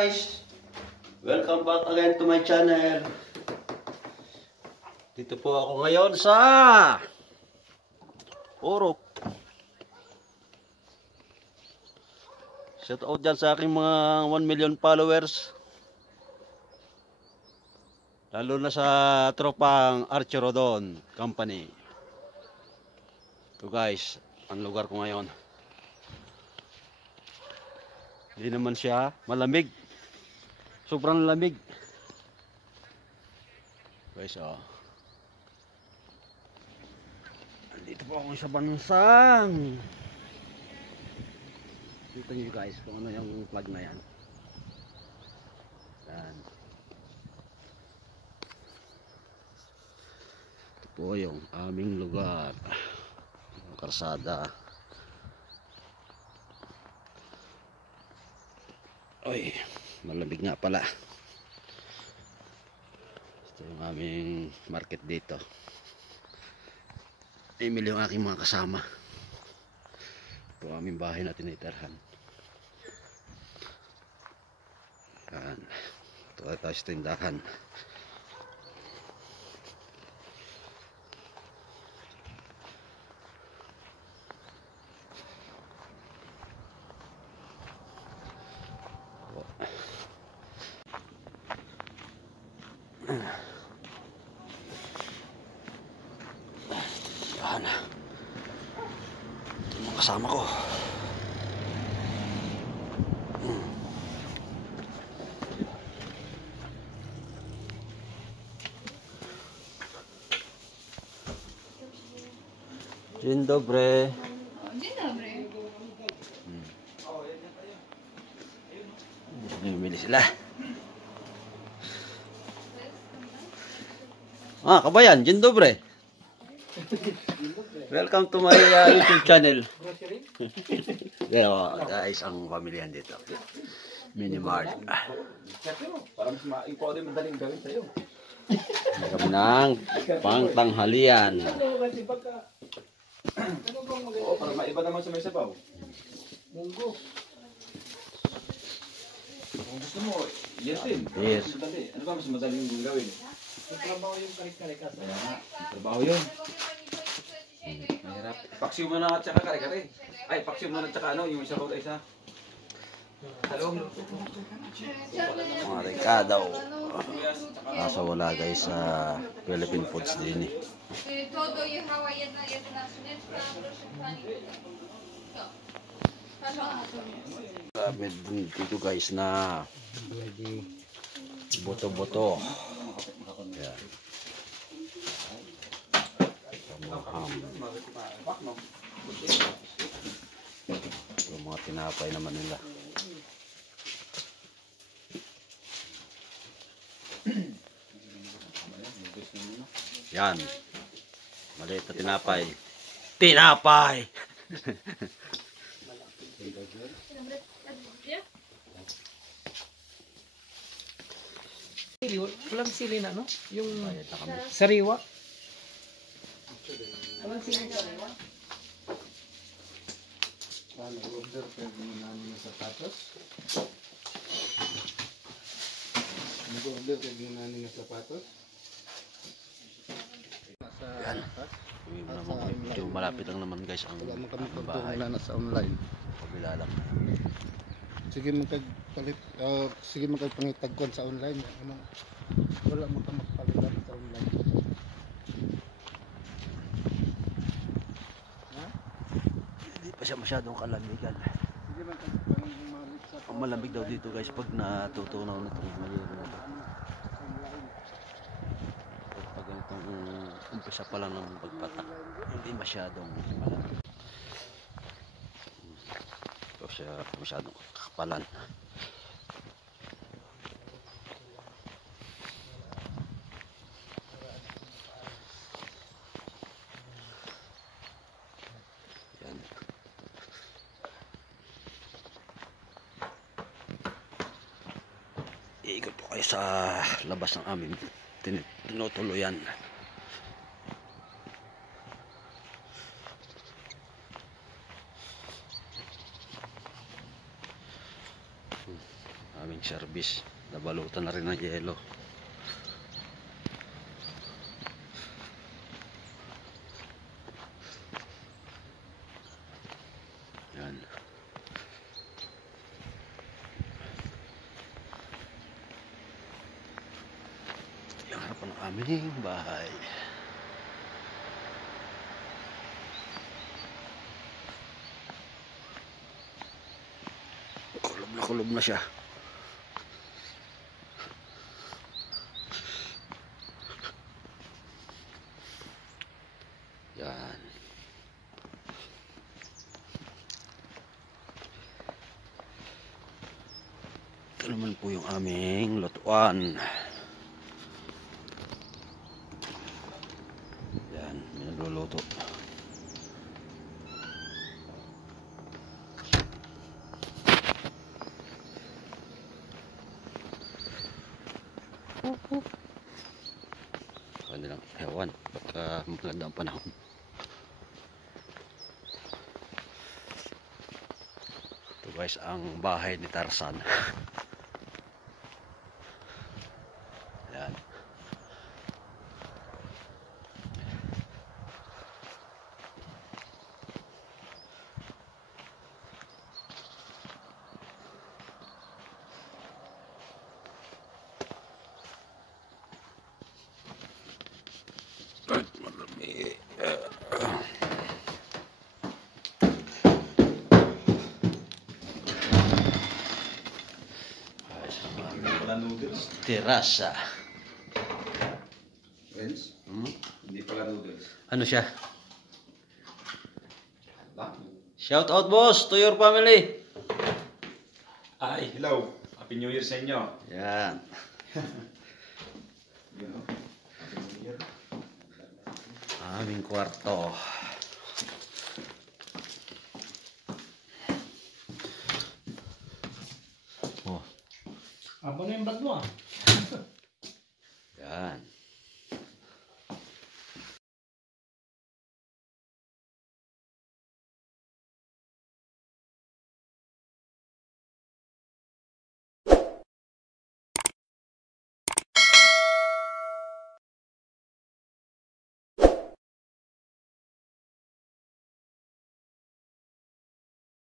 guys, welcome back again to my channel. Dito po ako ngayon sa Orok. Shout out dyan sa aking mga 1 million followers, lalo na sa tropang Archerodon Company. Ito guys, ang lugar ko ngayon. Hindi naman siya malamig. Sobrang lamig. Guys, andito po ako sa bansang. Dito nyo guys kung ano yung plug na yan. Yan. Ito po yung aming lugar. Yung karsada. Oy, malamig nga pala. Ito yung aming market dito. Emil yung aking mga kasama. Ito ang aming bahay na tinitirhan. Yan. Ito ay tayo sa tindahan. Yan. Ito yung kasama ko. Dzień dobry. Dzień dobry. Bumili sila. Kabayan, dzień dobry. Welcome to my YouTube channel. Guys, ang pamilyan dito. Minimart. Para mas ikaw din madaling gawin sa'yo. Kami ng pangtanghalian. Oo, para maiba naman sa may sabaw. Munggo. Kung gusto mo, yan din. Yes. Ano ba mas madaling gawin? Trabaho yung karik-karikas. Trabaho yun. Mahirap. Paksiw mo na at saka kare-kare. Ay, paksiw mo na at saka ano, yung isa ko isa. Talong. Mga rekadaw. Kaso wala guys sa Philippine Foods din eh. To dojechała jedna szyneczka, proszę pani. To. Marami din dito guys na boto-boto. Yan. Yung mga tinapay naman nila. Yan. Maliit na tinapay. Tinapay! Walang sili na, no? Yung sariwa. Walang sili na sariwa. Nag-order kayo namin ng sapatos. Nag-order kayo namin ng sapatos. Yan. Medyo malapit lang naman guys ang bahay. Wala na sa online. Pabila lang. Sige magpalit, sige magpangitagkuan sa online. Ano? Wala mo ka magpalitan sa online. Ha? Hindi pa siya masyadong kalamigan. Sige magpangitagkuan sa Ang malamig daw dito guys pag natutunaw na itong mayroon na ito. Pag ganitong umpisa pa lang ng pagpatak, hindi masyadong malamig. Ito siya masyadong kakapalan. Yan. Iikot po kayo sa labas ng aming tinutuluyan. aming service. Nabalutan na rin ng yelo. Yan. Yung harapan ng aming bahay. Kulob na siya. Yan. Ito naman po yung aming lutuan. Yan, may nagluluto. Kanilang hewan pagka maganda ang panahon. Ito guys ang bahay ni Tarzan. Yan. Marami. Terasa. Friends, Hmm? hindi pala noodles. Ano siya? Ba? Shout out boss to your family. Ay, hello. Happy New Year sa inyo. Yan. You know, Happy New Year. Aming kwarto. Oh, Aba na yung bag mo ah.